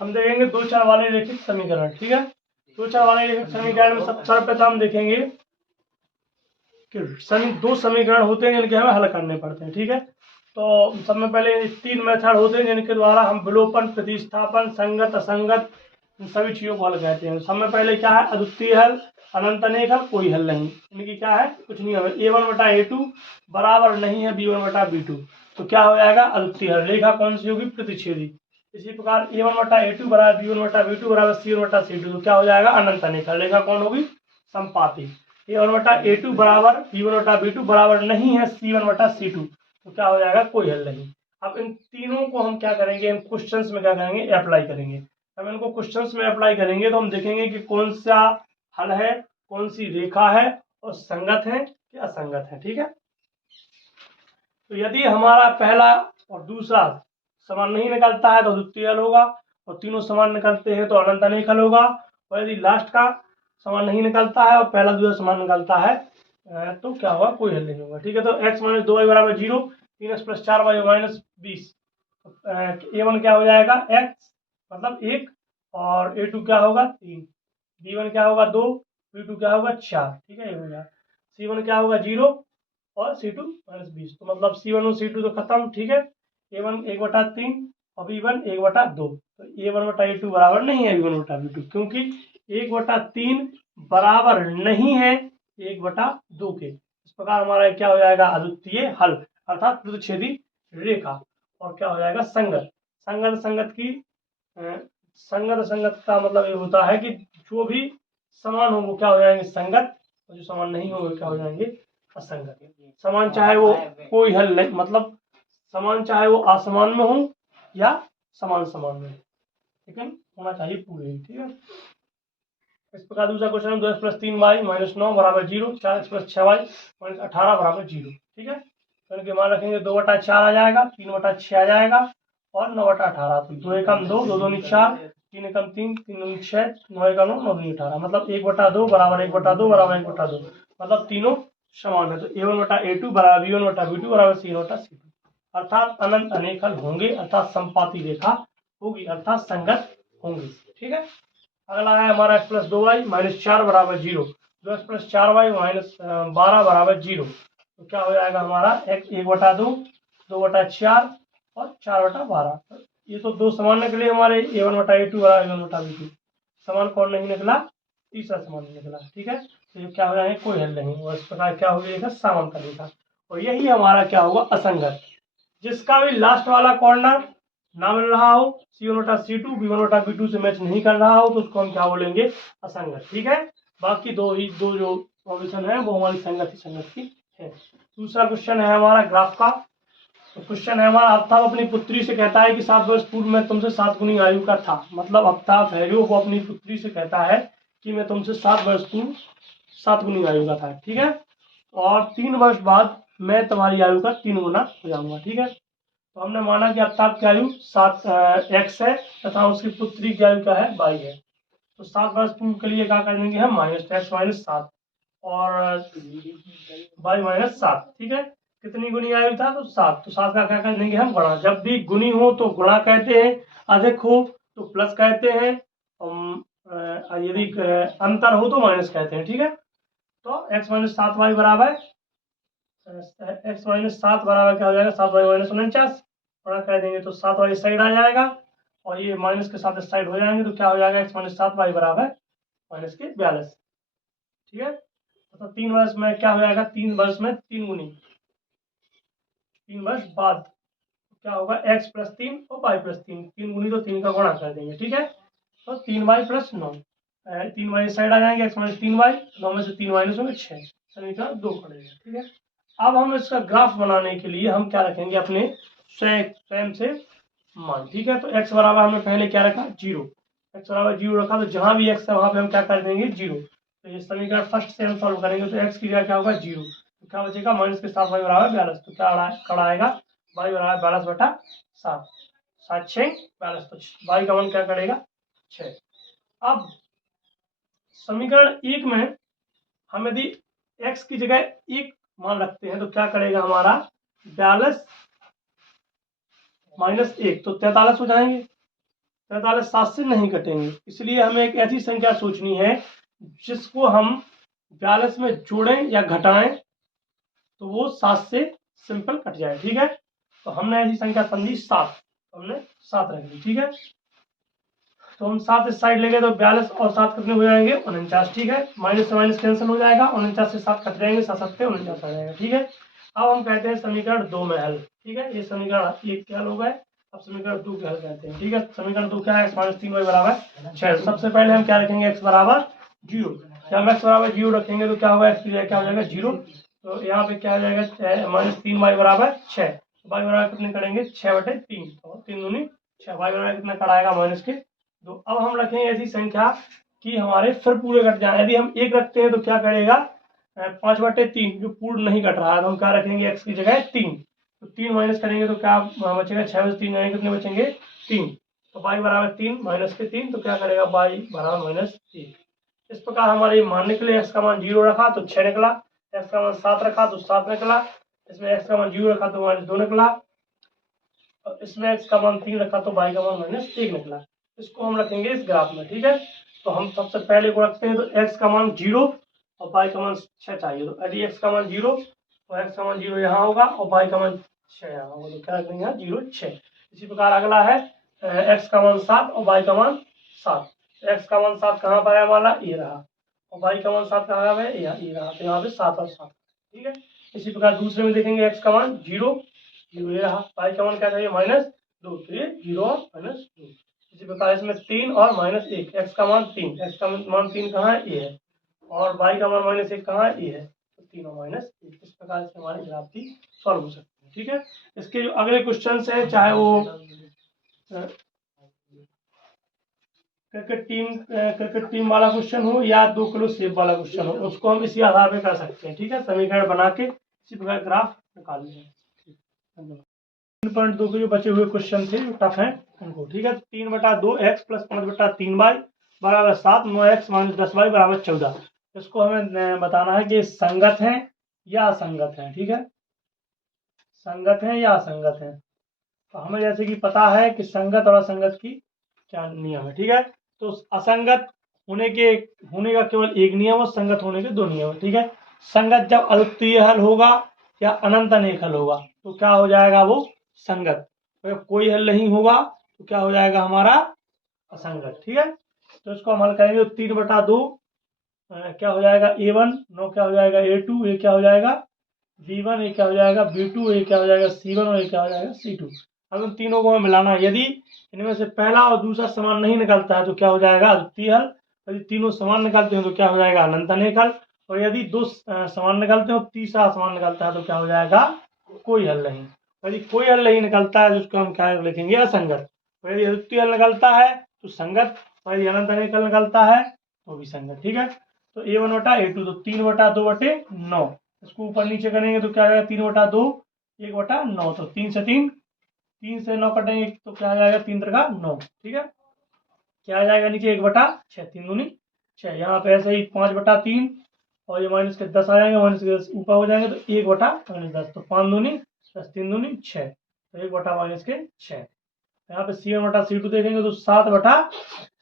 हम देखेंगे दो चर वाले रैखिक समीकरण। ठीक है, दो चर वाले रैखिक समीकरण में सब सर्वप्रथम देखेंगे कि दो समीकरण होते हैं जिनके हमें हल करने पड़ते हैं। ठीक है, तो सब में पहले तीन मेथड होते हैं जिनके द्वारा हम विलोपन, प्रतिस्थापन, संगत, असंगत, इन सभी चीजों को हल कहते हैं। सब में पहले क्या है, अद्वितीय हल, अनंत अनेक हल, कोई हल नहीं। इनकी क्या है, कुछ नहीं है। a1 बटा a2 बराबर नहीं है b1 बटा b2, तो क्या हो जाएगा, अद्वितीय हल। रेखा कौन सी होगी, प्रतिच्छेदी। इसी प्रकार a1 बटा a2 बराबर b1 बटा b2 बराबर c1 बटा c2, तो क्या हो जाएगा, अनंत अनेक हल। रेखा कौन होगी, संपाती। a1 बटा a2 बराबर b1 बटा b2 बराबर नहीं है c1 बटा c2, तो क्या हो जाएगा, कोई हल नहीं। अब इन तीनों को हम क्या करेंगे, इन क्वेश्चंस में क्या करेंगे, अप्लाई करेंगे। हम इनको क्वेश्चंस में अप्लाई करेंगे तो हम देखेंगे कि कौन सा हल है, कौन सी रेखा है, और संगत है कि असंगत है। ठीक है, तो यदि हमारा पहला और दूसरा समान नहीं निकलता है तो अद्वितीय हल होगा, और तीनों समान निकलते हैं तो अनंत अनेक हल होगा। और यदि लास्ट का समान नहीं निकलता है और पहला दूसरा समान निकलता है तो क्या होगा, कोई हल नहीं होगा। ठीक है, तो x माइनस 2y बराबर 0, 3x plus 4y minus 20। a1 क्या हो जाएगा, x मतलब 1, और a2 क्या होगा 3, b1 क्या होगा 2, b2 क्या होगा 4। ठीक है, ये हो गया। c1 क्या होगा 0 और c2 माइनस 20, तो मतलब c1 और c2 तो खत्म। ठीक है, a1 1/3 और b1 1/2, तो a1 बटा a2 बराबर नहीं है b1 बटा b2, क्योंकि 1/3 बराबर नहीं है 1/2 के। इस प्रकार हमारा क्या हो जाएगा, अद्वितीय हल अर्थात प्रतिच्छेदी रेखा। और क्या हो जाएगा, संगत। संगत संगत की संगत संगत का मतलब ये होता है कि जो भी समान हो वो क्या हो जाएंगे, संगत, और जो समान नहीं हो वो क्या हो जाएंगे, असंगत। समान चाहे वो कोई हल नहीं, मतलब समान चाहे वो आसमान में हो या समान समान में, लेकिन होना चाहिए पूरे। ठीक है, इस प्रकार दूसरा question, 2x plus 3y minus 9 बराबर 0, 4x प्लस 6y माइनस 18 बराबर 0। ठीक है, तो इनके मान रखेंगे 2/4 आ जाएगा, 3/6 आ जाएगा, और 9/18। तो 2 एकम 2, 2 दूनी 4, 3 एकम 3, 3 दूनी 6, 9 एकम 9, 9 दूनी 18, मतलब 1/2 बराबर 1/2 बराबर 1/2, मतलब तीनों समान है। तो a1 बटा a2 बराबर b1 बटा b2 बराबर c1 बटा c2, अर्थात अनंत अनेक हल होंगे, अर्थात संपाती रेखा होगी, अर्थात संगत होंगे। ठीक है, अगला है हमारा x प्लस 2y माइनस 4 बराबर 0, 2x प्लस 4y माइनस 12 बराबर 0, तो क्या हो जाएगा हमारा x 1/2, 2/4 और 4/12। ये तो दो समान निकले हमारे, a1 बटा a2 बराबर a1 बटा b2। समान कौन नहीं निकला, तीसरा समान निकला। ठीक है, तो ये क्या हो जाएगा, कोई हल नहीं। और इस प्रकार क्या हो जाएगा, समांतर रेखा। और यही हमारा क्या होगा, असंगत। जिसका भी लास्ट वाला कॉर्नर ना मिल रहा हो, c1 बटा c2 b1 बटा b2 से मैच नहीं कर रहा हो, तो उसको हम क्या बोलेंगे, असंगत। ठीक है, बाकी दो जो ऑप्शन है वो हमारी संगत ही संगत की है। दूसरा क्वेश्चन है हमारा ग्राफ का। तो क्वेश्चन है हमारा, आफ्ताब अपनी पुत्री से कहता है कि 7 वर्ष पूर्व मैं तुमसे 7 गुनी आयु का था। मतलब आफ्ताब है जो वो अपनी पुत्री से कहता है कि मैं तुमसे 7 वर्ष पूर्व 7 गुनी आयु का था। ठीक है, और 3 वर्ष बाद मैं तुम्हारी आयु का 3 गुना हो जाऊंगा। ठीक है, तो हमने माना कि आफ्ताब की आयु 7x है तथा उसकी पुत्री की आयु क्या है, y है। तो 7 वर्ष पूर्व के लिए क्या कर देंगे हम, -x माइनस 7 और y माइनस 7। ठीक है, कितनी गुनी आयु था, तो 7, तो 7 का क्या कर देंगे हम, गुणा। जब भी गुनी हो तो गुणा कहते हैं, अधिक हो तो प्लस कहते हैं, यदि अंतर हो तो माइनस कहते हैं। ठीक है, तो x माइनस 7y बराबर x माइनस 7 बराबर क्या हो जाएगा, 7y माइनस 49, थोड़ा कह देंगे तो 7y इस साइड आ जाएगा, और ये माइनस के साथ इस साइड हो जाएंगे, तो क्या हो जाएगा, x माइनस 7y बराबर माइनस के 42। ठीक है, तो 3 वर्ष में क्या हो जाएगा, 3 वर्ष में 3 गुनी, 3 वर्ष बाद क्या होगा, x प्लस 3 और y प्लस 3, 3 गुनी तो 3 का गुणा कर देंगे। ठीक है, तो 3y प्लस 9, 3y इस साइड आ जाएंगे, x माइनस 3y, 9 में से 3 माइनस होंगे 6, समीकरण 2 पड़ेगा। ठीक है, अब हम इसका ग्राफ बनाने के लिए हम क्या रखेंगे, अपने स्वयं से मान। ठीक है, तो x बराबर हमने पहले क्या रखा, 0, x बराबर 0 रखा, तो जहां भी x है वहां पे हम क्या कर देंगे, 0। तो ये समीकरण फर्स्ट से हम सॉल्व करेंगे, तो x की जगह क्या होगा, 0, तो क्या बचेगा, माइनस के साथ y बराबर 42, तो क्या आएगा, y बराबर 42/7, 7 6 42, तो y का मान क्या करेगा, 6। अब समीकरण 1 में हम यदि x की जगह 1 मान रखते हैं तो क्या करेगा हमारा, 42 - 1 तो 43 हो जाएंगे। 43 7 से नहीं कटेंगे, इसलिए हमें एक ऐसी संख्या सोचनी है जिसको हम 42 में जोड़ें या घटाएं तो वो 7 से सिंपल कट जाए। ठीक है, तो हमने ऐसी संख्या समझी 7, हमने 7 रख दी। ठीक है, तो हम 7 इस साइड लेंगे तो 42 और 7 कितने हो जाएंगे 49। ठीक है, माइनस से माइनस कैंसिल हो जाएगा, 49 से 7 कट जाएंगे, 7 7 49 आ जाएगा। ठीक है, अब हम कहते हैं समीकरण 2 में हल। ठीक है, ये समीकरण 1 के हल हो गए, अब समीकरण 2 के हल कहते हैं। ठीक है, समीकरण 2 क्या है, x माइनस 3y बराबर 6। सबसे पहले हम क्या रखेंगे, x बराबर 0। जब हम x बराबर 0 रखेंगे तो क्या होगा, x की जगह क्या हो जाएगा 0, तो यहाँ पे क्या हो जाएगा माइनस 3y बराबर 6। y बराबर कितने करेंगे 6/3, तो 3 दूनी 6, y बराबर कितना कराएगा माइनस के 2। अब हम रखेंगे ऐसी संख्या कि हमारे फिर पूरे कट जाए। यदि हम 1 रखते हैं तो क्या करेगा 5/3, जो पूर्ण नहीं कट रहा है, तो हम क्या रखेंगे x की जगह 3, तो 3 माइनस करेंगे तो क्या बचेगा 6 में से 3 जाएंगे कितने बचेंगे 3, तो y बराबर 3 माइनस के 3, तो क्या करेगा y बराबर -1। इस प्रकार हमारे मानने के लिए x का मान 0 रखा तो 6 निकला, x का मान 7 रखा तो 7 निकला, इसमें x का मान 0 रखा तो -2 निकला, और इसमें x का मान 3 रखा तो y का मान -1 निकला। इसको हम रखेंगे इस ग्राफ में। ठीक है, तो हम सबसे पहले को रखते हैं, तो x का मान 0 और y का मान 6 चाहिए, तो यदि x का मान 0 तो x का मान 0 यहाँ होगा और y का मान 6 यहाँ होगा, तो क्या रखेंगे यहाँ 0 6। इसी प्रकार अगला है x का मान 7 और y का मान 7। x का मान 7 कहाँ पर है हमारा, ये रहा, और y का मान 7 कहाँ है, ये रहा, तो यहाँ पे 7 और 7। ठीक है, इसी प्रकार दूसरे में देखेंगे x का मान 0 ये रहा, y का मान क्या चाहिए -2, तो ये 0 और -2। इसी प्रकार इसमें 3 और -1, x का मान 3, x का मान 3 कहाँ है, ये है, और y का मान -1 कहाँ है, ये है, तो 3 और -1। इस प्रकार से हमारी ग्राफ भी सॉल्व हो सकती है। ठीक है, इसके जो अगले क्वेश्चन है, चाहे वो क्रिकेट टीम वाला क्वेश्चन हो या 2 किलो सेब वाला क्वेश्चन हो, उसको हम इसी आधार पे कर सकते हैं। ठीक है, समीकरण बना के इसी प्रकार ग्राफ निकाल लेंगे। धन्यवाद। 3.2 के जो बचे हुए क्वेश्चन थे जो टफ हैं उनको। ठीक है, 3/2 x प्लस 5/3y बराबर 7, 9x माइनस 10y बराबर 14। इसको हमें बताना है कि संगत है या असंगत है। ठीक है, संगत है या असंगत है, तो हमें जैसे कि पता है कि संगत और असंगत की क्या नियम है। ठीक है, तो असंगत होने का केवल एक नियम है, संगत होने के 2 नियम है। ठीक है, संगत जब अद्वितीय हल होगा या अनंत अनेक हल होगा तो क्या हो जाएगा वो संगत, अगर कोई हल नहीं होगा तो क्या हो जाएगा हमारा असंगत। ठीक है, तो इसको हम हल करेंगे तो 3/2 क्या हो जाएगा a1, 9 क्या हो जाएगा a2, ये क्या हो जाएगा b1, ये क्या हो जाएगा b2, ये क्या हो जाएगा c1 और ये क्या हो जाएगा c2। अब इन तीनों को हमें मिलाना है, यदि इनमें से पहला और दूसरा समान नहीं निकलता है तो क्या हो जाएगा अद्वितीय हल, यदि तीनों समान निकलते हैं तो क्या हो जाएगा अनंत अनेक हल, और यदि 2 समान निकलते हैं और तीसरा समान निकलता है तो क्या हो जाएगा कोई हल नहीं। यदि कोई हल नहीं निकलता है तो उसको हम क्या लिखेंगे असंगत, और यदि अद्वितीय हल निकलता है तो संगत, और यदि अनंत अनेक हल निकलता है तो भी संगत। ठीक है, तो a1/a2 तो 3/2/9, इसको ऊपर नीचे करेंगे तो क्या आएगा 3/2 1/9, तो 3 से 9 कटेंगे तो क्या आ जाएगा 3×9। ठीक है, क्या आ जाएगा नीचे 1/6, 3 दूनी 6, यहाँ पे ऐसे ही 5/3 और ये माइनस के 10 आ जाएंगे, माइनस के 10 ऊपर हो जाएंगे तो 1/10, तो 5 दूनी 10, 3 दूनी 6, तो 1/-6। यहाँ पे C1/C2 देखेंगे तो 7/14,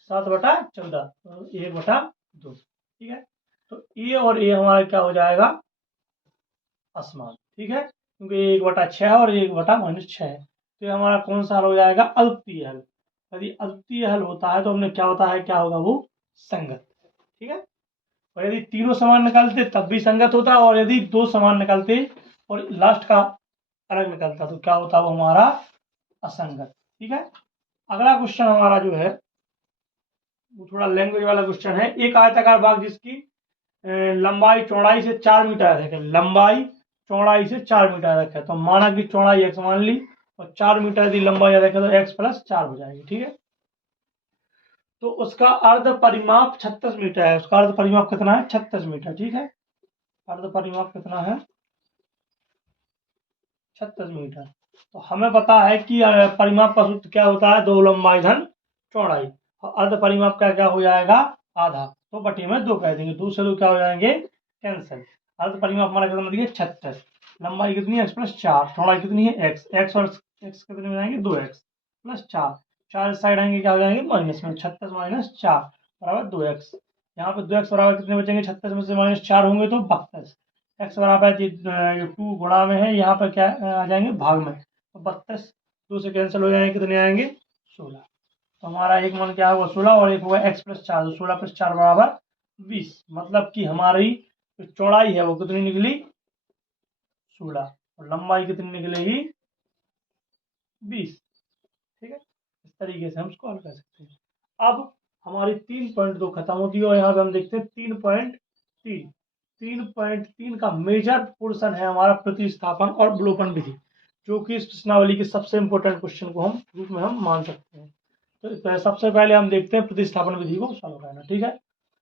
तो 1/2। ठीक है, तो ए और ए हमारा क्या हो जाएगा असमान। ठीक है, क्योंकि 1/6 है और 1/-6 है, तो ये हमारा कौन सा हल हो जाएगा अद्वितीय हल। यदि अद्वितीय हल होता है तो हमने क्या होता है, क्या होगा वो संगत। ठीक है, और यदि तीनों समान निकलते तब भी संगत होता, और यदि 2 समान निकलते और लास्ट का अलग निकलता तो क्या होता वो हमारा असंगत। ठीक है, अगला क्वेश्चन हमारा जो है वो थोड़ा लैंग्वेज वाला क्वेश्चन है। एक आयताकार बाग जिसकी लंबाई चौड़ाई से 4 मीटर अधिक है, लंबाई चौड़ाई से 4 मीटर अधिक है, तो माना कि चौड़ाई x मान ली और 4 मीटर यदि लंबाई अधिक है तो x + 4 हो जाएगी। ठीक है, तो उसका अर्ध परिमाप 36 मीटर है, उसका अर्ध परिमाप कितना है 36 मीटर। ठीक है, अर्ध परिमाप कितना है 36 मीटर। तो हमें पता है कि परिमाप का सूत्र क्या होता है 2 लंबाई धन चौड़ाई, और अर्ध परिमाप का क्या हो जाएगा आधा, तो बटे में 2 कह देंगे, 2 से 2 क्या हो जाएंगे कैंसिल। अर्ध परिमाप हमारा कितना दिया 36, लंबाई कितनी है x + 4, चौड़ाई कितनी है x और x कितने में जाएंगे 2x + 4, 4 इस साइड आएंगे, क्या हो जाएंगे माइनस में, 36 माइनस 4 बराबर 2x। यहाँ पे 2x बराबर कितने बचेंगे, 36 में से माइनस 4 होंगे तो 32। x बराबर ये 2 गुणा में है, यहाँ पर क्या आ जाएंगे भाग में, तो 32 2 से कैंसिल हो जाएंगे, कितने आएंगे 16। तो हमारा एक मान क्या होगा 16 और एक होगा x प्लस 4, तो 16 प्लस 4 बराबर 20। मतलब कि हमारी जो चौड़ाई है वो कितनी निकली 16 और लंबाई कितनी निकलेगी 20। ठीक है, इस तरीके से हम इसको हल कर सकते हैं। अब हमारी 3.2 खत्म होती है और यहाँ पे हम देखते हैं 3.3। 3.3 का मेजर पोर्शन है हमारा प्रतिस्थापन और विलोपन विधि, जो कि इस प्रश्नावली के सबसे इंपॉर्टेंट क्वेश्चन को हम रूप में हम मान सकते हैं। तो सबसे पहले हम देखते हैं प्रतिस्थापन विधि को सॉल्व करना। ठीक है,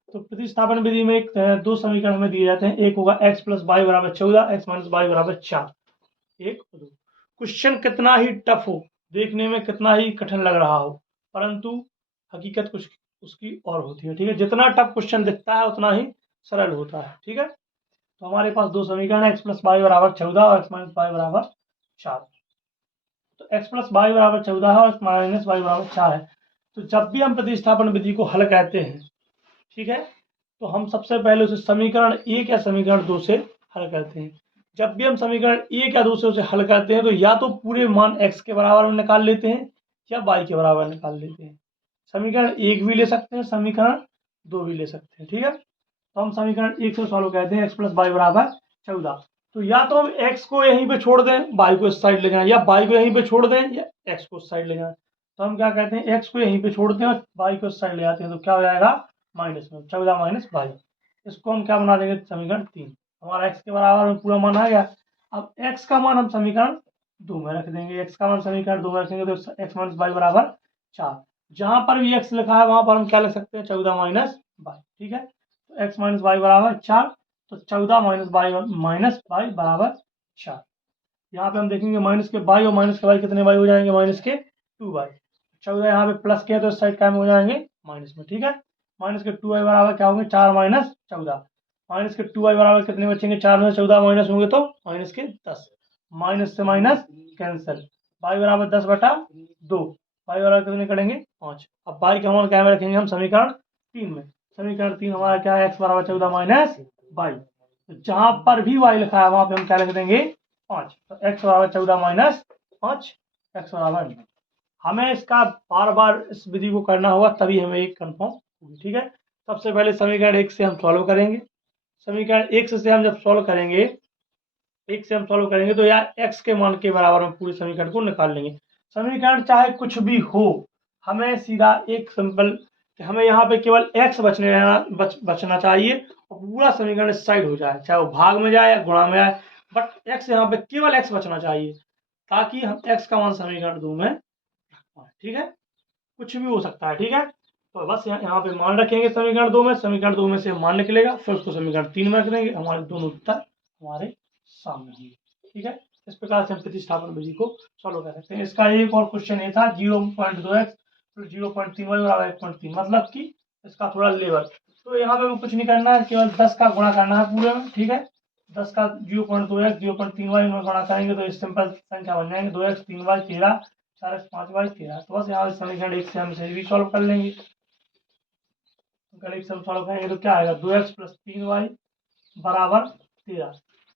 तो प्रतिस्थापन विधि में दो समीकरण हमें दिए जाते हैं, एक होगा x प्लस वाई बराबर 14, x माइनस वाई बराबर 4। एक दो क्वेश्चन कितना ही टफ हो, देखने में कितना ही कठिन लग रहा हो, परंतु हकीकत कुछ उसकी और होती है। ठीक है, जितना टफ क्वेश्चन दिखता है उतना ही सरल होता है। ठीक है, तो हमारे पास दो समीकरण है, x प्लस वाई बराबर 14 और x माइनस वाई बराबर 4। तो x प्लस वाई बराबर 14 है और x माइनस वाई बराबर 4 है। तो जब भी हम प्रतिस्थापन विधि को हल कहते हैं, ठीक है, तो हम सबसे पहले उसे समीकरण 1 या समीकरण 2 से हल करते हैं। जब भी हम समीकरण 1 या 2 से उसे हल करते हैं तो या तो पूरे मान x के बराबर में निकाल लेते हैं या y के बराबर निकाल लेते हैं। समीकरण 1 भी ले सकते हैं, समीकरण 2 भी ले सकते हैं। ठीक है, तो हम समीकरण 1 से सॉल्व करते हैं, x प्लस वाई बराबर 14। तो या तो हम x को यहीं पे छोड़ दें, y को इस साइड ले जाएं, या y को यहीं पे छोड़ दें या x को इस साइड ले जाएं। तो हम क्या कहते हैं, x को यहीं पे छोड़ते हैं और y को इस साइड ले जाते हैं, तो क्या हो जाएगा माइनस में 14 माइनस वाई। इसको हम क्या बना देंगे समीकरण 3। हमारा x के बराबर में पूरा मान आ गया। अब x का मान हम समीकरण 2 में रख देंगे, x का मान समीकरण 2 में रखेंगे तो x माइनस वाई बराबर 4। जहां पर भी x लिखा है वहां पर हम क्या लिख सकते हैं 14 माइनस वाई। ठीक है, तो x माइनस वाई बराबर 4, तो 14 माइनस वाई बराबर 4। यहाँ पे हम देखेंगे माइनस के वाई और माइनस के वाई कितने वाई हो जाएंगे, माइनस के 2 वाई। 14 यहाँ पे प्लस के तो इस साइड क्या में हो जाएंगे माइनस में। ठीक है, माइनस के 2 वाई बराबर क्या होंगे 4 माइनस 14। माइनस के 2 वाई बराबर कितने बचेंगे, 4 में 14 माइनस होंगे तो माइनस के 10। माइनस से माइनस कैंसिल, वाई बराबर 10/2, वाई बराबर कितने करेंगे 5। अब वाई का मान क्या में रखेंगे हम समीकरण 3 में। समीकरण 3 हमारा क्या है, x बराबर 14 माइनस वाई। जहां पर भी y लिखा है वहां पे हम क्या लिख देंगे 5। तो x बराबर 14 माइनस 5, x बराबर 9। हमें इसका बार बार इस विधि को करना होगा तभी हमें एक कंफर्म होगी। ठीक है, सबसे पहले समीकरण 1 से हम सॉल्व करेंगे। समीकरण 1 से हम जब सॉल्व करेंगे, 1 से हम सॉल्व करेंगे तो यार x के मान के बराबर हम पूरे समीकरण को निकाल लेंगे। समीकरण चाहे कुछ भी हो, हमें सीधा एक सिंपल कि हमें यहाँ पे केवल x बचना चाहिए और पूरा समीकरण इस साइड हो जाए, चाहे वो भाग में जाए या गुणा में आए, बट x यहाँ पे केवल x बचना चाहिए ताकि हम x का मान समीकरण 2 में रख पाए। ठीक है, कुछ भी हो सकता है। ठीक है, तो बस यहाँ पे मान रखेंगे समीकरण 2 में, समीकरण 2 में से मान निकलेगा, फिर उसको समीकरण 3 में रख देंगे, हमारे दोनों उत्तर हमारे सामने होंगे। ठीक है, इस प्रकार से हम प्रतिस्थापन विधि को सॉल्व कर सकते हैं। इसका एक और क्वेश्चन ये था 0.2x फिर 0.3y बराबर 1.3, मतलब कि इसका थोड़ा लेवल। तो यहाँ पे कुछ नहीं करना है, केवल 10 का गुणा करना है पूरे में। ठीक है, 10 का 0.2x 0.3y में गुणा करेंगे तो सिंपल संख्या बन जाएंगे 2x 3y 13, 4x 5y 13। तो बस यहाँ समीकरण 1 से हम इसे भी सॉल्व कर लेंगे। गणित से हम सॉल्व करेंगे तो क्या आएगा 2x प्लस 3y बराबर 13।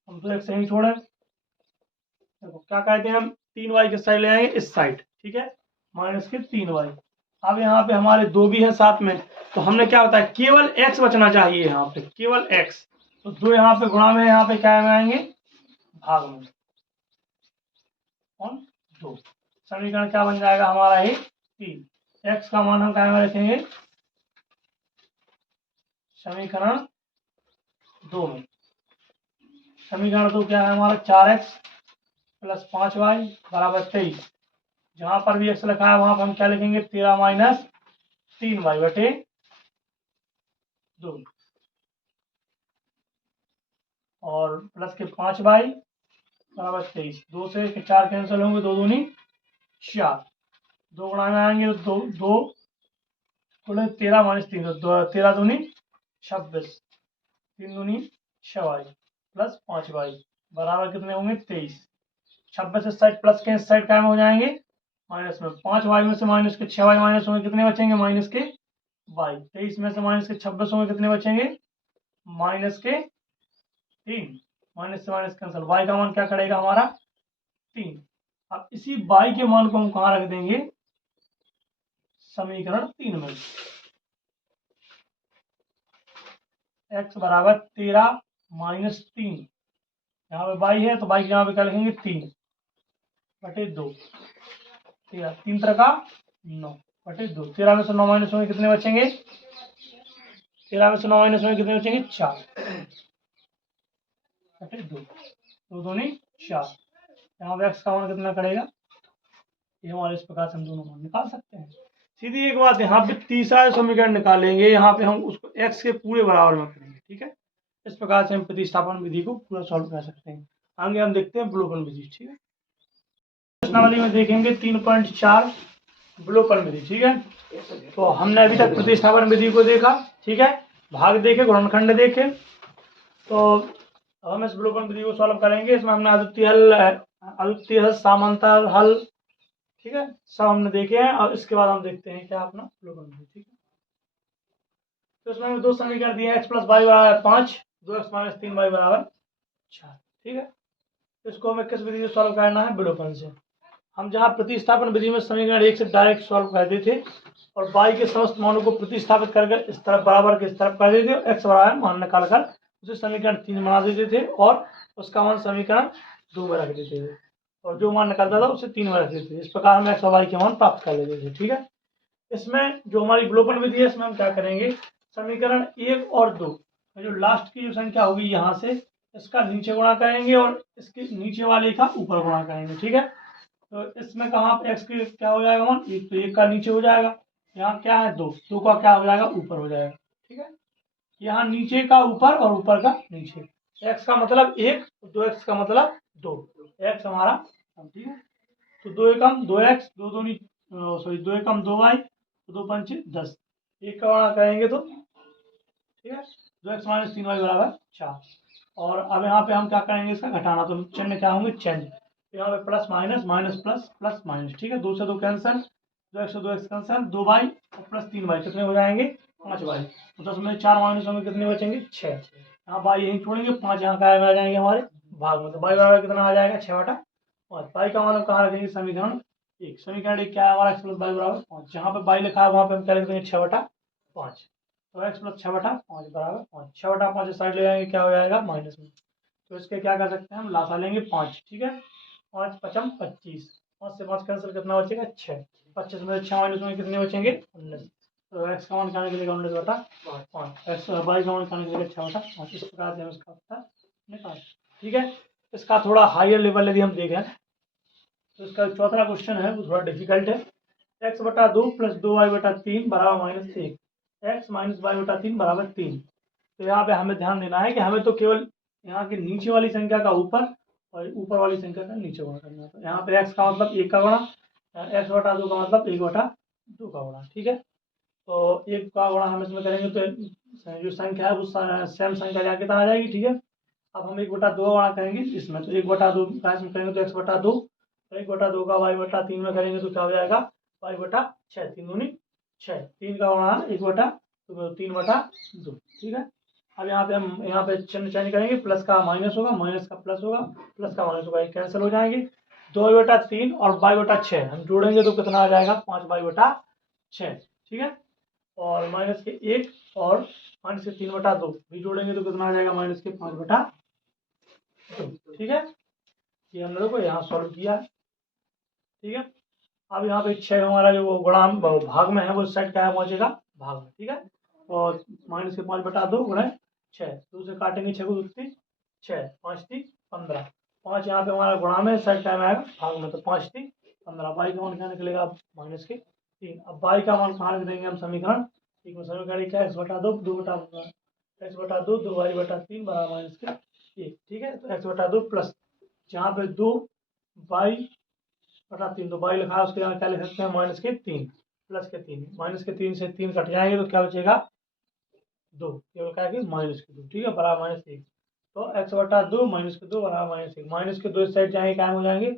हम 2x यहीं छोड़े, देखो क्या कहते हैं हम 3y किस साइड ले आएंगे इस साइड। ठीक है, माइनस के 3y। अब यहाँ पे हमारे 2 भी हैं साथ में, तो हमने क्या बताया केवल x बचना चाहिए, यहाँ पे केवल x। तो 2 यहाँ पे गुणा में, यहाँ पे क्या में आएंगे भाग में, और 2 समीकरण क्या बन जाएगा हमारा ये 3। x का मान हम क्या में रखेंगे समीकरण 2 में। समीकरण 2 क्या है हमारा 4x प्लस 5y बराबर 23। जहां पर भी x लिखा है वहां पर हम क्या लिखेंगे 13 माइनस 3y बटे 2 और प्लस के 5y बराबर 23। 2 से 4 कैंसिल होंगे, 2 दूनी 4, 2 गुणा में आएंगे तो 2 13 माइनस 3, 13 दूनी 26, 3 दूनी 6y प्लस 5y बराबर कितने होंगे 23। 26 इस साइड प्लस के इस साइड क्या में हो जाएंगे माइनस में 5y में से माइनस के 6y माइनस होंगे, कितने बचेंगे? माइनस के y। 23 में से माइनस के 26 होंगे, कितने बचेंगे? माइनस के 3। माइनस से माइनस कैंसिल, y का मान क्या करेगा हमारा? 3। अब इसी y के मान को हम कहाँ रख देंगे? समीकरण 3 में। x बराबर 13 माइनस 3, यहाँ पे y है तो y के यहाँ पे क्या लिखेंगे? 3 बटे 2। 13 3 तरह का 9 बटे 2। 13 में से 9 माइनस होंगे, कितने बचेंगे? 13 में से 9 माइनस होंगे, कितने बचेंगे? 4 बटे 2। 2 दूनी 4। यहाँ पे x का मान कितना करेगा? ये हमारे इस प्रकार से हम दोनों मान निकाल सकते हैं। सीधी एक बात, यहाँ पे तीसरा समीकरण निकालेंगे, यहाँ पे हम उसको x के पूरे बराबर में करेंगे, ठीक है। इस प्रकार से हम प्रतिस्थापन विधि को पूरा सॉल्व कर सकते हैं। आगे हम देखते हैं विलोपन विधि, ठीक है। प्रश्नावली में देखेंगे 3.4 विलोपन विधि, ठीक है। तो हमने अभी तक प्रतिस्थापन विधि को देखा, ठीक है, भाग देखे, गुणनखंड देखे। तो अब हम इस विलोपन विधि को सॉल्व करेंगे। इसमें हमने अद्वितीय हल, समांतर हल, ठीक है, सब हमने देखे हैं। और इसके बाद हम देखते हैं क्या अपना विलोपन विधि, ठीक है। तो इसमें हमें दो समीकरण दिए हैं, x प्लस वाई बराबर 5, 2x माइनस 3y बराबर 4, ठीक है। इसको हमें किस विधि से सॉल्व करना है? विलोपन से। हम जहाँ प्रतिस्थापन विधि में समीकरण 1 से डायरेक्ट सॉल्व करते थे और y के समस्त मानों को प्रतिस्थापित करके इस तरफ बराबर के इस तरफ कर देते थे, x बराबर मान निकाल कर उसे समीकरण 3 बना देते थे और उसका मान समीकरण 2 में रख देते थे, और जो मान निकलता था उसे 3 में रख देते थे। इस प्रकार हम x और y के मान प्राप्त कर लेते थे, ठीक है। इसमें जो हमारी विलोपन विधि है, इसमें हम क्या करेंगे? समीकरण 1 और 2 जो लास्ट की जो संख्या होगी यहाँ से इसका नीचे गुणा करेंगे और इसके नीचे वाले का ऊपर गुणा करेंगे, ठीक है। तो इसमें कहाँ पे x के क्या हो जाएगा मान? एक तो 1 का नीचे हो जाएगा, यहाँ क्या है 2, 2 का क्या हो जाएगा? ऊपर हो जाएगा, ठीक है। यहाँ नीचे का ऊपर और ऊपर का नीचे। x का मतलब 1, 2x का मतलब 2, x हमारा, ठीक है। तो 2 एकम 2x, 2 दूनी सॉरी 2 एकम 2y, 2 पंचे 10, 1 का गुणा करेंगे तो, ठीक है, 2x माइनस 3y बराबर 4। और अब यहाँ पे हम क्या करेंगे? इसका घटाना, तो चिन्ह क्या होंगे? चेंज। तो यहाँ पे plus minus, minus plus, plus minus, ठीक है। 2 से 2 कैंसल, 2x से 2x कैंसल, 2y और प्लस 3y कितने हो जाएंगे? 5y। तो 10 में 4 माइनस होंगे, कितने बचेंगे? 6। यहाँ y यहीं छोड़ेंगे, 5 यहाँ का आ जाएंगे हमारे भाग में, तो y बराबर कितना आ जाएगा? 6/5। y का मान हम कहाँ रखेंगे? समीकरण 1। समीकरण 1 क्या है हमारा? x प्लस y बराबर 5। जहाँ पे y लिखा है वहाँ पे हम क्या लिख देंगे? 6/5। तो x प्लस 6/5 बराबर 5। 6/5 साइड ले जाएंगे, क्या हो जाएगा? माइनस में। तो इसके क्या कर सकते हैं हम? लासा लेंगे 5, ठीक है। 5 पचम 25, 5 से 5 कैंसिल, कितना बचेगा? 6। 25 में 6 माइनस में कितने बचेंगे? 19। तो x का मान क्या निकलेगा? 19/5। x y का मान क्या निकलेगा? 6/5। इस प्रकार से हम इसका उत्तर निकाल, ठीक है। इसका थोड़ा हायर लेवल यदि हम देखें तो इसका चौथा क्वेश्चन है वो थोड़ा डिफिकल्ट है। x/2 प्लस 2y/3 बराबर -1, x माइनस y/3 बराबर 3। तो यहाँ पे हमें ध्यान देना है कि हमें तो केवल यहाँ की नीचे वाली संख्या का ऊपर और ऊपर वाली संख्या का नीचे गुणा करना है। तो यहाँ पे x का मतलब 1 का गुणा, x/2 का मतलब 1/2 का गुणा, ठीक है। तो 1 का गुणा हम इसमें करेंगे तो जो संख्या है वो सेम संख्या जाके आ जाएगी, ठीक है। अब हम 1/2 गुणा करेंगे इसमें, तो 1/2 का इसमें करेंगे तो x/2, 1/2 का y/3 में करेंगे तो क्या हो जाएगा? y/6, 3 दूनी 6, 3 का गुणा 1/3/2, ठीक है। अब यहाँ पे चिन्ह चेंज करेंगे, प्लस का माइनस होगा, माइनस का प्लस होगा, प्लस का माइनस होगा, ये कैंसिल हो जाएंगे। 2y/3 और y/6 हम जोड़ेंगे तो कितना आ जाएगा? 5y/6, ठीक है। और माइनस के 1 और माइनस के 3/2 भी जोड़ेंगे तो कितना आ जाएगा? माइनस के 5/2, ठीक है। ये हम लोग को यहाँ सॉल्व किया है, ठीक है। अब यहाँ पे 6 हमारा जो गुणा भाग में है वो सेट क्या है? पहुंचेगा भाग में, ठीक है। और माइनस के 5/2 गुणे 6, 2 से काटेंगे 6 को 2 6, 5 3 15, 5 यहाँ पे हमारा गुणा में सेट टाइम आएगा भाग में, तो 5 3 15, y का मान क्या निकलेगा? -3। अब y का मान कहाँ रख देंगे हम? समीकरण 1 में। समीकरण क्या है? x/2 2 2y/3 बराबर -1, ठीक है। तो x/2 प्लस जहाँ पे 2y/3, तो y लिखा है उसके यहाँ क्या लिख सकते हैं? -3 प्लस के 3, -3 से 3 कट जाएंगे तो क्या बचेगा? 2, केवल क्या है कि -2, ठीक है, बराबर -1। तो x/2 -2 बराबर -1, -2 इस साइड जाएंगे, क्या हो जाएंगे?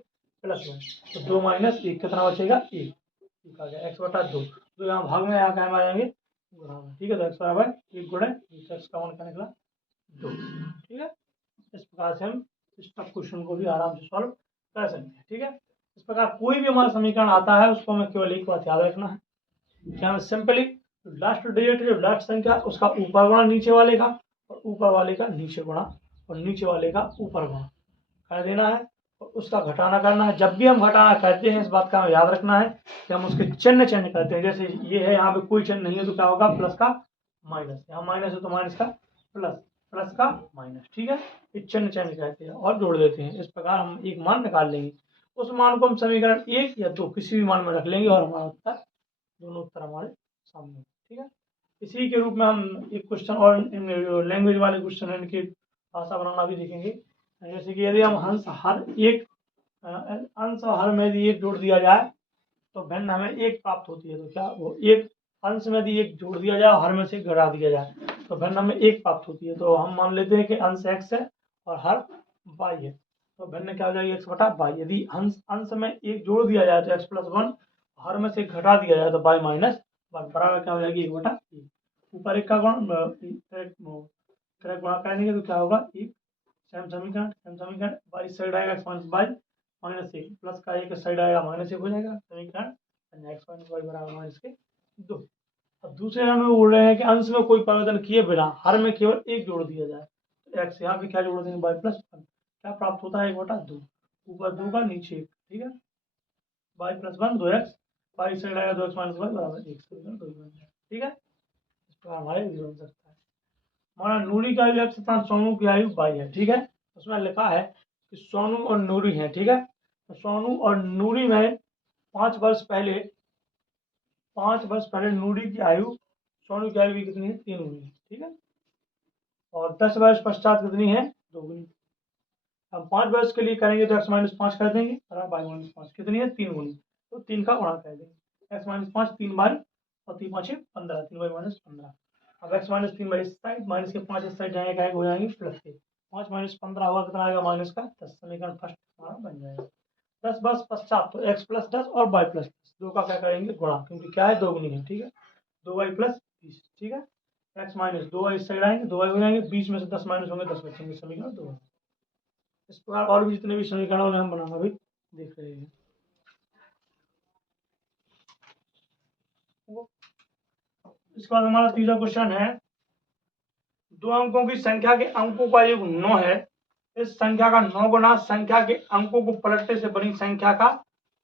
प्लस 1, तो 2 माइनस 1 कितना बचेगा 1, ठीक आ गया x बटा 2, तो यहाँ भाग में यहाँ क्या आ जाएंगे गुणा में, ठीक है। तो x बराबर 1 गुणे x का मान क्या निकला 2, ठीक है। इस प्रकार से हम इस टफ क्वेश्चन को भी आराम से सॉल्व कर सकते हैं, ठीक है। इस प्रकार कोई भी हमारा समीकरण आता है उसको हमें केवल एक बात याद रखना है कि हमें सिंपली लास्ट डिजिट जो लास्ट संख्या उसका ऊपर गुणा नीचे वाले का, और ऊपर वाले का नीचे गुणा, और नीचे वाले का ऊपर गुणा कर देना है, और उसका घटाना करना है। जब भी हम घटाना करते हैं इस बात का हमें याद रखना है कि हम उसके चिन्ह चेंज करते हैं। जैसे ये है, यहाँ पे कोई चिन्ह नहीं है तो क्या होगा प्लस का माइनस, यहाँ माइनस है तो माइनस का प्लस, प्लस का माइनस, ठीक है। ये चिन्ह चेंज करते हैं और जोड़ देते हैं। इस प्रकार हम एक मान निकाल लेंगे, उस मान को हम समीकरण 1 या 2 किसी भी मान में रख लेंगे और हमारा उत्तर, दोनों उत्तर हमारे सामने, ठीक है। इसी के रूप में हम एक क्वेश्चन और लैंग्वेज वाले क्वेश्चन है इनकी भाषा बनाना भी देखेंगे। जैसे कि यदि हम अंश हर एक अंश और हर में यदि एक जोड़ दिया जाए तो भिन्न हमें एक प्राप्त होती है। तो क्या वो एक अंश में यदि एक जोड़ दिया जाए, हर में से घटा दिया जाए तो भिन्न हमें एक प्राप्त होती है। तो हम मान लेते हैं कि अंश x है और हर y है, तो भिन्न क्या हो जाएगी x बटा y। यदि अंश अंश में एक जोड़ दिया जाए तो x प्लस 1, हर में से घटा दिया जाए तो y माइनस 1, बराबर क्या हो जाएगी 1 बटा 1। ऊपर एक का गुणा करेंगे तो क्या होगा एक, सेम समीकरण y साइड आएगा x minus y minus 1, plus का एक साइड आएगा माइनस 1 हो जाएगा, समीकरण x माइनस y बराबर माइनस के 2। अब दूसरे रन में बोल रहे हैं कि अंश में कोई परिवर्तन किए बिना हर में केवल एक जोड़ दिया जाए, तो x यहाँ पे क्या जोड़ देंगे y प्लस 1, क्या प्राप्त होता है 1 बटा 2, ऊपर 2 का नीचे 1, ठीक है। y plus 1 2x, y side आएगा 2x माइनस y बराबर 1, ठीक है। इस प्रकार हमारे बन सकता है। हमारा नूरी का आयु x तथा सोनू की आयु y है, ठीक है। उसमें लिखा है कि सोनू और नूरी है, ठीक है। तो सोनू और नूरी में 5 वर्ष पहले नूरी की आयु सोनू की आयु भी कितनी है 3 गुनी, ठीक है। और 10 वर्ष पश्चात कितनी है 2 गुनी। अब 5 वर्ष के लिए करेंगे तो x माइनस 5 कर देंगे, बराबर y माइनस 5 कितनी है 3 गुनी, तो 3 का गुणा कर देंगे। x माइनस 5 3 बाई और 3 5 15, 3 बाई माइनस 15। अब x माइनस 3 बाई इस साइड, माइनस के 5 इस साइड जाएगा हो जाएंगे प्लस के, 5 माइनस 15 होगा कितना आएगा माइनस का 10, समीकरण फर्स्ट हमारा बन जाएगा। 10 वर्ष पश्चात तो x प्लस 10 और y प्लस 10 दो का क्या करेंगे गुणा, क्योंकि क्या है 2 गुनी है, ठीक है। 2y प्लस 20, ठीक है। x माइनस 2y इस साइड आएंगे, 2y हो जाएंगे, 20 में से 10 माइनस होंगे 10 बचेंगे, समीकरण 2। इस प्रकार और भी जितने भी समीकरण उन्हें हम बनाना भी देख रहे हैं। इसके बाद हमारा तीसरा क्वेश्चन है, दो अंकों की संख्या के अंकों का योग 9 है, इस संख्या का 9 गुना संख्या के अंकों को पलटने से बनी संख्या का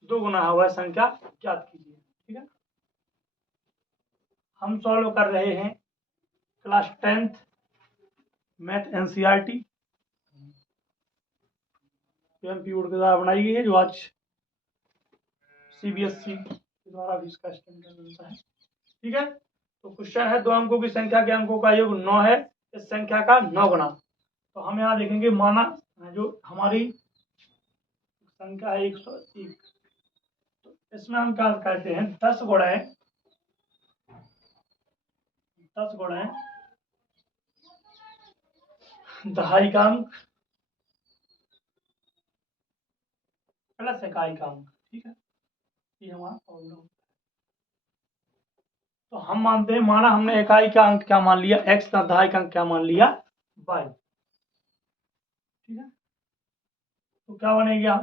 2 गुना हुआ संख्या ज्ञात कीजिए, ठीक है। हम सॉल्व कर रहे हैं class 10th math NCERT PMP board के द्वारा बनाई गई है, जो आज सीबीएसई के द्वारा भी इसका स्टैंडर्ड मिलता है, ठीक है। तो क्वेश्चन है, दो अंकों की संख्या के अंकों का योग 9 है, इस संख्या का 9 गुना। तो हम यहाँ देखेंगे माना जो हमारी संख्या है 101, तो इसमें हम क्या करते हैं 10 गुणे 10 का अंक प्लस इकाई का अंक, ठीक है। ये हमारा प्रॉब्लम। तो हम मानते हैं, माना हमने इकाई का अंक क्या मान लिया x का, दहाई का अंक क्या मान लिया y, ठीक है। तो क्या बनेगा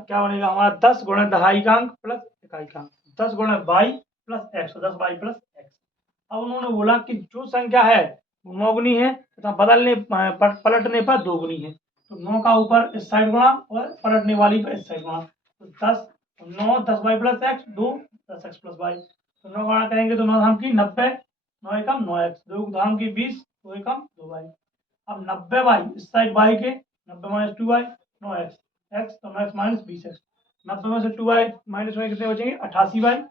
हमारा 10 गुणे दहाई का अंक प्लस इकाई का अंक, 10 गुणे y plus x, 10y plus x। अब उन्होंने बोला कि जो संख्या है वो 9 गुनी है तथा पलटने पर 2 गुनी है, तो 9 का ऊपर इस साइड गुणा और पलटने वाली पर इस साइड गुणा, तो 9 10y plus x 2 10x plus y, तो 9 गुणा करेंगे तो 9 धाम की 90, 9 एकम 9x, 2 धाम की 20, 2 एकम 2y। अब 90y इस साइड y के 90 माइनस 2y 9x, x तो 9x माइनस 20x, 90 में से 2y माइनस में कितने बचेंगे 88y,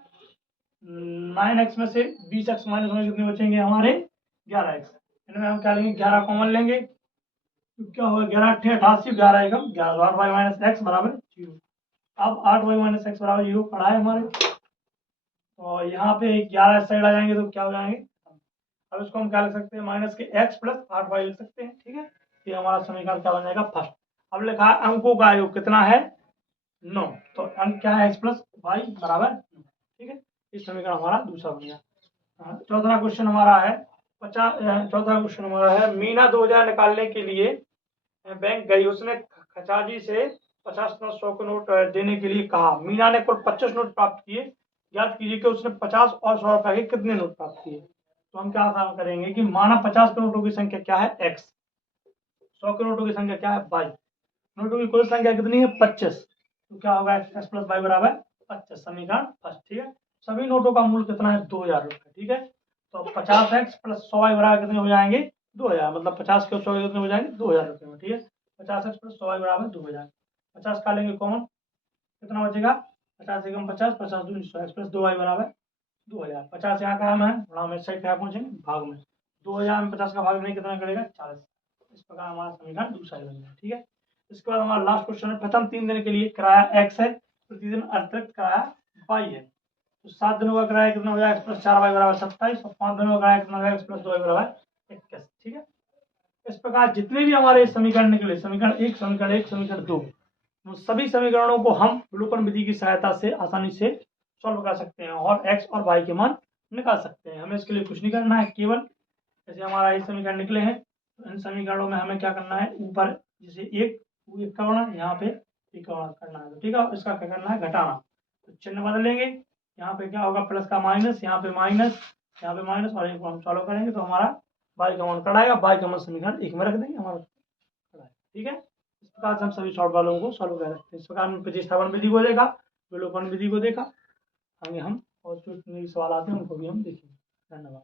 9x में से 20x माइनस में कितने बचेंगे हमारे 11x। इनमें हम क्या लेंगे 11 कॉमन लेंगे, तो क्या होगा 11 8 88, 11 एकम 11, 8y माइनस x बराबर 0। अब 8y माइनस x बराबर 0 पढ़ा है हमारे, तो यहाँ पे 11 साइड आ जाएंगे तो क्या हो जाएंगे, अब इसको हम क्या लिख सकते हैं माइनस के x प्लस 8y लिख सकते हैं, ठीक है। ये हमारा समीकरण क्या बन जाएगा फर्स्ट। अब लिखा है अंकों का योग कितना है 9। तो अंक क्या है एक्स प्लस वाई बराबर 9। ठीक है, इस समीकरण हमारा दूसरा बन गया। चौथा क्वेश्चन हमारा है 50। चौथा क्वेश्चन हमारा है मीना 2000 निकालने के लिए बैंक गई, उसने खचाजी से 50 नोट 100 के नोट देने के लिए कहा। मीना ने कुल 25 नोट प्राप्त किए, याद कीजिए कि उसने 50 और 100 रुपए के कितने नोट प्राप्त किए। तो हम क्या काम करेंगे कि माना 50 के नोटों की संख्या क्या है x, 100 के नोटों की संख्या क्या है y, नोटों की कुल संख्या कितनी है 25। तो क्या होगा x प्लस वाई बराबर 25, समीकरण फर्स्ट। ठीक है, सभी नोटों का मूल्य कितना है 2000 रुपए। ठीक है, तो 50x प्लस 100y बराबर कितने हो जाएंगे 2000, मतलब 50 के 100 कितने हो जाएंगे 2000 रुपए में। ठीक है, 50x प्लस 100y बराबर 2000। 50 का लेंगे कॉमन, कितना बचेगा 50 से कम 50, 50 दूनी 100, x प्लस 2y बराबर 2000। 50 यहाँ का हम है, थोड़ा हम इस साइड क्या पहुंचेंगे भाग में, 2000 में 50 का भाग नहीं कितना करेगा 40। इस प्रकार हमारा समीकरण दूसरा बन गया। ठीक है, इसके बाद हमारा लास्ट क्वेश्चन है प्रथम 3 दिन के लिए किराया x है, प्रतिदिन अतिरिक्त किराया y है। तो 7 दिनों का किराया कितना हो जाएगा एक्स प्लस 4y बराबर 27, और 5 दिनों का किराया कितना हो जाएगा एक्स प्लस 2y बराबर 21। ठीक है, इस प्रकार जितने भी हमारे समीकरण निकले, समीकरण 1, समीकरण 1, समीकरण 2, उन सभी समीकरणों को हम विलोपन विधि की सहायता से आसानी से सॉल्व कर सकते हैं और x और y के मान निकाल सकते हैं। हमें इसके लिए कुछ नहीं करना है, केवल जैसे हमारा ये समीकरण निकले हैं, तो इन समीकरणों में हमें क्या करना है, ऊपर जैसे एक का होना, यहाँ पे एक का होना करना है। तो ठीक है, इसका क्या करना है घटाना, तो चिन्ह बदलेंगे, यहाँ पे क्या होगा प्लस का माइनस, यहाँ पे माइनस, यहाँ पे माइनस, और इनको हम सॉल्व करेंगे तो हमारा y का मान कटाएगा, y का मान समीकरण 1 में रख देंगे हमारा। ठीक है, इस प्रकार से हम सभी शॉर्ट वालों को सॉल्व कर सकते हैं। इस प्रकार हमने प्रतिस्थापन विधि को देखा, विलोपन विधि को देखा, आगे हम और जो सवाल आते हैं उनको भी हम देखेंगे। धन्यवाद।